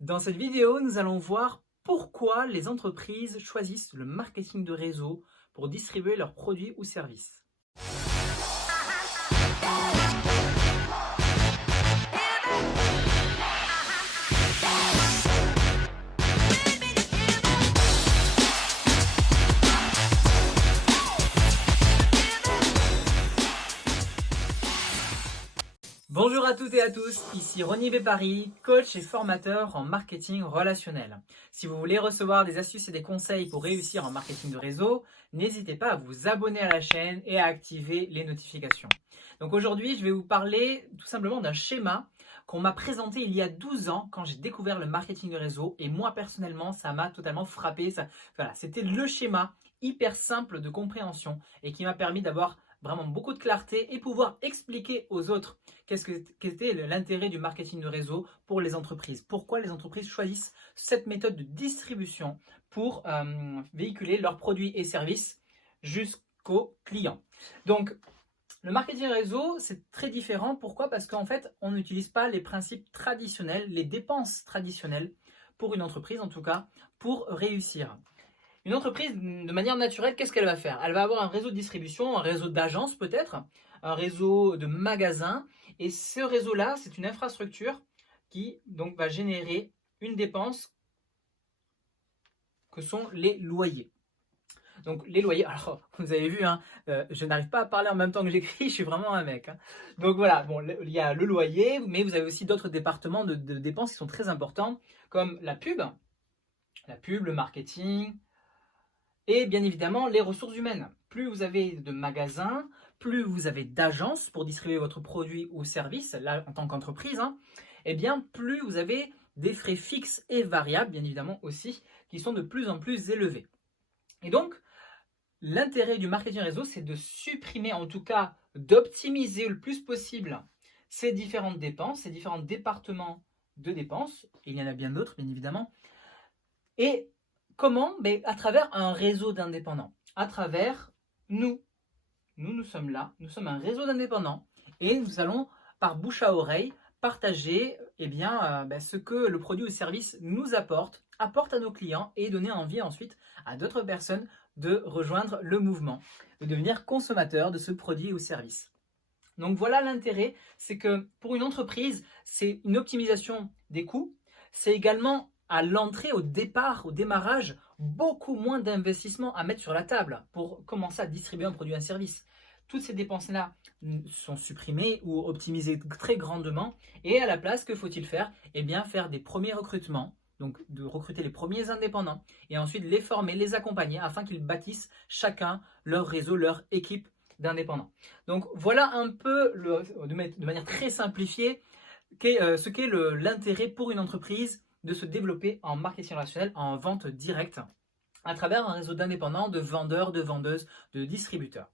Dans cette vidéo, nous allons voir pourquoi les entreprises choisissent le marketing de réseau pour distribuer leurs produits ou services. Bonjour à toutes et à tous, ici Ronny Bépari, coach et formateur en marketing relationnel. Si vous voulez recevoir des astuces et des conseils pour réussir en marketing de réseau, n'hésitez pas à vous abonner à la chaîne et à activer les notifications. Donc aujourd'hui, je vais vous parler tout simplement d'un schéma qu'on m'a présenté il y a 12 ans quand j'ai découvert le marketing de réseau et moi personnellement, ça m'a totalement frappé. Voilà, c'était le schéma hyper simple de compréhension et qui m'a permis d'avoir vraiment beaucoup de clarté et pouvoir expliquer aux autres qu'était l'intérêt du marketing de réseau pour les entreprises. Pourquoi les entreprises choisissent cette méthode de distribution pour véhiculer leurs produits et services jusqu'aux clients. Donc, le marketing réseau, c'est très différent. Pourquoi? Parce qu'en fait, on n'utilise pas les principes traditionnels, les dépenses traditionnelles pour une entreprise, en tout cas, pour réussir. Une entreprise, de manière naturelle, qu'est-ce qu'elle va faire? Elle va avoir un réseau de distribution, un réseau d'agences peut-être, un réseau de magasins. Et ce réseau-là, c'est une infrastructure qui donc va générer une dépense que sont les loyers. Donc les loyers, alors vous avez vu, hein, je n'arrive pas à parler en même temps que j'écris, je suis vraiment un mec. Hein. Donc voilà, bon, il y a le loyer, mais vous avez aussi d'autres départements de dépenses qui sont très importants, comme la pub, le marketing, et bien évidemment les ressources humaines. Plus vous avez de magasins, plus vous avez d'agences pour distribuer votre produit ou service, là en tant qu'entreprise, hein, et bien plus vous avez des frais fixes et variables, bien évidemment aussi, qui sont de plus en plus élevés. Et donc, l'intérêt du marketing réseau, c'est de supprimer, en tout cas d'optimiser le plus possible ces différentes dépenses, ces différents départements de dépenses, et il y en a bien d'autres, bien évidemment. Et comment? À travers un réseau d'indépendants, à travers nous. Nous sommes là, nous sommes un réseau d'indépendants et nous allons, par bouche à oreille, partager ce que le produit ou service nous apporte à nos clients et donner envie ensuite à d'autres personnes de rejoindre le mouvement, de devenir consommateur de ce produit ou service. Donc voilà l'intérêt, c'est que pour une entreprise, c'est une optimisation des coûts, c'est également à l'entrée, au départ, au démarrage, beaucoup moins d'investissement à mettre sur la table pour commencer à distribuer un produit ou un service. Toutes ces dépenses-là sont supprimées ou optimisées très grandement. Et à la place, que faut-il faire? Eh bien, faire des premiers recrutements, donc de recruter les premiers indépendants et ensuite les former, les accompagner afin qu'ils bâtissent chacun leur réseau, leur équipe d'indépendants. Donc voilà un peu, de manière très simplifiée, ce qu'est l'intérêt pour une entreprise de se développer en marketing relationnel, en vente directe, à travers un réseau d'indépendants, de vendeurs, de vendeuses, de distributeurs.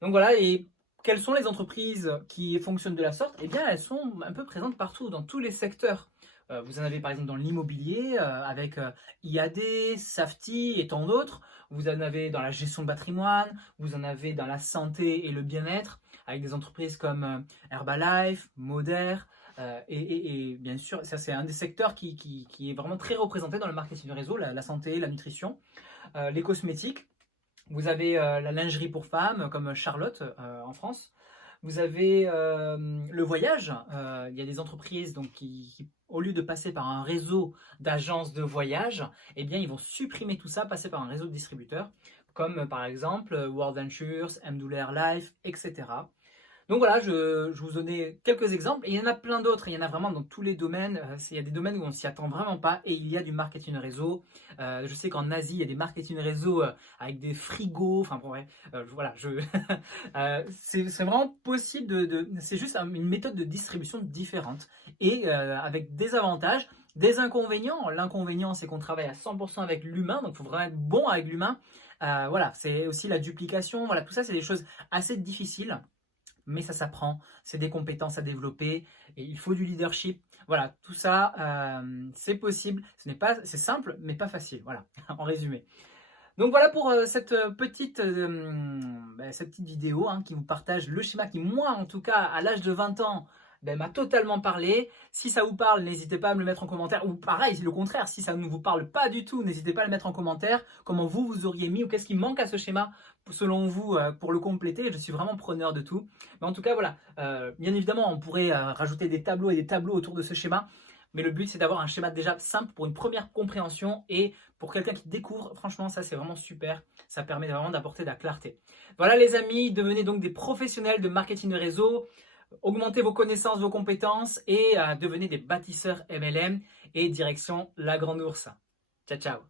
Donc voilà, et quelles sont les entreprises qui fonctionnent de la sorte? Eh bien, elles sont un peu présentes partout, dans tous les secteurs. Vous en avez par exemple dans l'immobilier, avec IAD, Safety et tant d'autres. Vous en avez dans la gestion de patrimoine, vous en avez dans la santé et le bien-être, avec des entreprises comme Herbalife, Moder, et bien sûr, ça c'est un des secteurs qui est vraiment très représenté dans le marketing de réseau, la santé, la nutrition, les cosmétiques. Vous avez la lingerie pour femmes, comme Charlotte en France. Vous avez le voyage. Il y a des entreprises donc, qui, au lieu de passer par un réseau d'agences de voyage, eh bien, ils vont supprimer tout ça, passer par un réseau de distributeurs, comme par exemple World Ventures, Mdouler Life, etc. Donc voilà, je vous donnais quelques exemples et il y en a plein d'autres. Il y en a vraiment dans tous les domaines. Il y a des domaines où on ne s'y attend vraiment pas et il y a du marketing réseau. Je sais qu'en Asie, il y a des marketing réseau avec des frigos. Enfin, bon, ouais, voilà, c'est vraiment possible c'est juste une méthode de distribution différente et avec des avantages, des inconvénients. L'inconvénient, c'est qu'on travaille à 100% avec l'humain, donc il faut vraiment être bon avec l'humain. Voilà, c'est aussi la duplication. Voilà, tout ça, c'est des choses assez difficiles. Mais ça s'apprend, c'est des compétences à développer et il faut du leadership. Voilà, tout ça, c'est possible. C'est simple, mais pas facile. Voilà, en résumé. Donc voilà pour cette petite vidéo hein, qui vous partage le schéma qui, moi, en tout cas, à l'âge de 20 ans, ben, m'a totalement parlé. Si ça vous parle, n'hésitez pas à me le mettre en commentaire. Ou pareil, le contraire, si ça ne vous parle pas du tout, n'hésitez pas à le mettre en commentaire. Comment vous auriez mis ou qu'est-ce qui manque à ce schéma selon vous pour le compléter. Je suis vraiment preneur de tout. Mais en tout cas, voilà. Bien évidemment, on pourrait rajouter des tableaux et des tableaux autour de ce schéma. Mais le but, c'est d'avoir un schéma déjà simple pour une première compréhension et pour quelqu'un qui découvre. Franchement, ça, c'est vraiment super. Ça permet vraiment d'apporter de la clarté. Voilà, les amis, devenez donc des professionnels de marketing de réseau. Augmentez vos connaissances, vos compétences et devenez des bâtisseurs MLM et direction la Grande Ourse. Ciao, ciao.